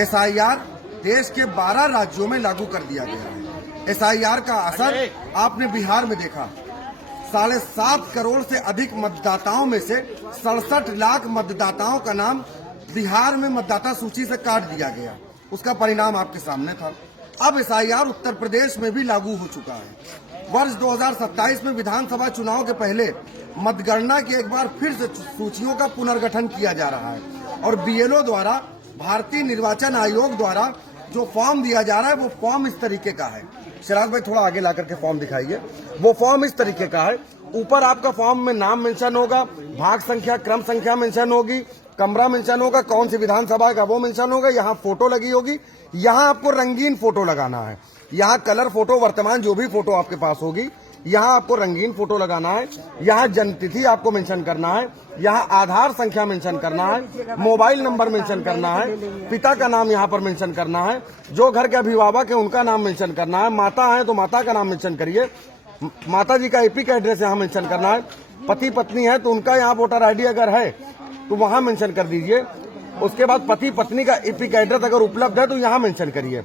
SIR देश के 12 राज्यों में लागू कर दिया गया है। SIR का असर आपने बिहार में देखा। 7.5 करोड़ से अधिक मतदाताओं में से 67 लाख मतदाताओं का नाम बिहार में मतदाता सूची से काट दिया गया। उसका परिणाम आपके सामने था। अब SIR उत्तर प्रदेश में भी लागू हो चुका है। वर्ष 2027 में विधानसभा चुनाव के पहले मतगणना की एक बार फिर से सूचियों का पुनर्गठन किया जा रहा है और BLO द्वारा, भारतीय निर्वाचन आयोग द्वारा जो फॉर्म दिया जा रहा है वो फॉर्म इस तरीके का है। चिराग भाई थोड़ा आगे ला करके फॉर्म दिखाइए। वो फॉर्म इस तरीके का है। ऊपर आपका फॉर्म में नाम मेंशन होगा, भाग संख्या, क्रम संख्या मेंशन होगी, कमरा मेंशन होगा, कौन सी विधानसभा का वो मेंशन होगा, यहाँ फोटो लगी होगी। यहाँ आपको रंगीन फोटो लगाना है। यहाँ कलर फोटो, वर्तमान जो भी फोटो आपके पास होगी, यहाँ आपको रंगीन फोटो लगाना है। यहाँ जन्मतिथि आपको मेंशन करना है। यहाँ आधार संख्या मेंशन करना है। मोबाइल नंबर मेंशन करना है। पिता का नाम यहाँ पर मेंशन करना है। जो घर के अभिभावक है उनका नाम मेंशन करना है। माता है तो माता का नाम मेंशन करिए। माता जी का एपिक एड्रेस यहाँ मेंशन करना है। पति पत्नी है तो उनका यहाँ वोटर ID अगर है तो वहाँ मेंशन कर दीजिए। उसके बाद पति पत्नी का एपिक एड्रेस अगर उपलब्ध है तो यहाँ मेंशन करिए।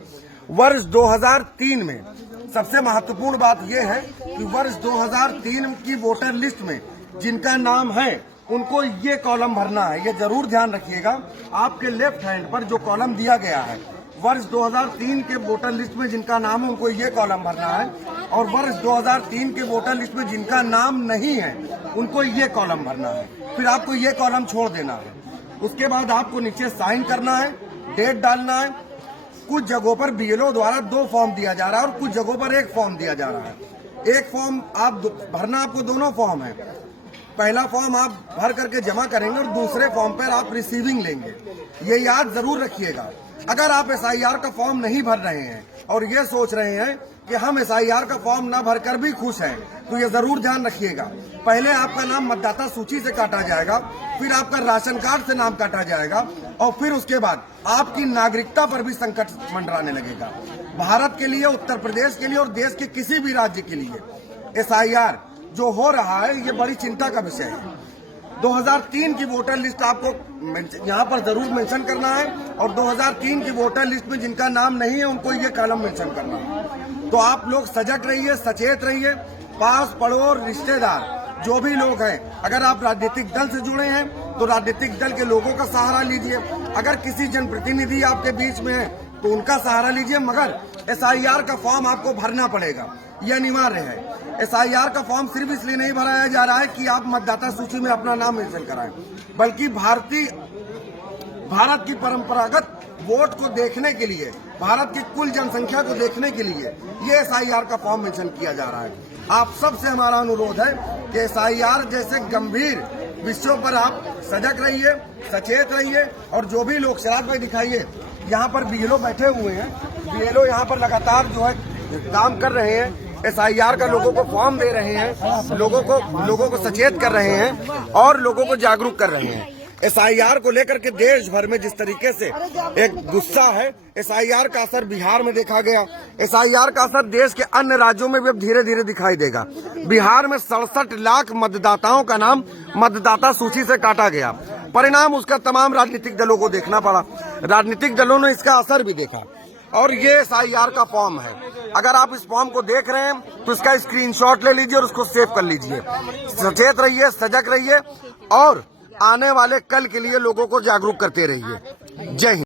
वर्ष 2003 में सबसे महत्वपूर्ण बात यह है कि वर्ष 2003 की वोटर लिस्ट में जिनका नाम है उनको ये कॉलम भरना है। ये जरूर ध्यान रखिएगा। आपके लेफ्ट हैंड पर जो कॉलम दिया गया है, वर्ष 2003 के वोटर लिस्ट में जिनका नाम है उनको ये कॉलम भरना है और वर्ष 2003 के वोटर लिस्ट में जिनका नाम नहीं है उनको ये कॉलम भरना है। फिर आपको ये कॉलम छोड़ देना है। उसके बाद आपको नीचे साइन करना है, डेट डालना है। कुछ जगहों पर BLO द्वारा 2 फॉर्म दिया जा रहा है और कुछ जगहों पर 1 फॉर्म दिया जा रहा है। एक फॉर्म आप भरना, आपको दोनों फॉर्म है। पहला फॉर्म आप भर करके जमा करेंगे और दूसरे फॉर्म पर आप रिसीविंग लेंगे। ये याद जरूर रखिएगा। अगर आप SIR का फॉर्म नहीं भर रहे हैं और ये सोच रहे हैं कि हम SIR का फॉर्म ना भरकर भी खुश हैं, तो ये जरूर ध्यान रखिएगा। पहले आपका नाम मतदाता सूची से काटा जाएगा, फिर आपका राशन कार्ड से नाम काटा जाएगा और फिर उसके बाद आपकी नागरिकता पर भी संकट मंडराने लगेगा। भारत के लिए, उत्तर प्रदेश के लिए और देश के किसी भी राज्य के लिए SIR जो हो रहा है ये बड़ी चिंता का विषय है। 2003 की वोटर लिस्ट आपको यहाँ पर जरूर मेंशन करना है और 2003 की वोटर लिस्ट में जिनका नाम नहीं है उनको ये कॉलम मेंशन करना है। तो आप लोग सजग रहिए, सचेत रहिए। पास पड़ोस, रिश्तेदार जो भी लोग हैं, अगर आप राजनीतिक दल से जुड़े हैं तो राजनीतिक दल के लोगों का सहारा लीजिए। अगर किसी जनप्रतिनिधि आपके बीच में है तो उनका सहारा लीजिए, मगर SIR का फॉर्म आपको भरना पड़ेगा। यह अनिवार्य है। SIR का फॉर्म सिर्फ इसलिए नहीं भराया जा रहा है कि आप मतदाता सूची में अपना नाम मेंशन कराएं, बल्कि भारत की परंपरागत वोट को देखने के लिए, भारत की कुल जनसंख्या को देखने के लिए ये SIR का फॉर्म मेंशन किया जा रहा है। आप सबसे हमारा अनुरोध है कि SIR जैसे गंभीर विषयों पर आप सजग रहिए, सचेत रहिए। और जो भी लोग, चिराग भाई दिखाइए, यहाँ पर BLO बैठे हुए हैं। BLO यहाँ पर लगातार जो है काम कर रहे हैं। SIR का लोगों को फॉर्म दे रहे हैं, लोगों को सचेत कर रहे हैं और लोगों को जागरूक कर रहे हैं। SIR को लेकर के देश भर में जिस तरीके से एक गुस्सा है, SIR का असर बिहार में देखा गया। SIR का असर देश के अन्य राज्यों में भी अब धीरे धीरे दिखाई देगा। बिहार में 67 लाख मतदाताओं का नाम मतदाता सूची से काटा गया। परिणाम उसका तमाम राजनीतिक दलों को देखना पड़ा। राजनीतिक दलों ने इसका असर भी देखा और ये SIR का फॉर्म है। अगर आप इस फॉर्म को देख रहे हैं तो इसका स्क्रीनशॉट ले लीजिए और उसको सेव कर लीजिए। सचेत रहिए, सजग रहिए और आने वाले कल के लिए लोगों को जागरूक करते रहिए। जय हिंद।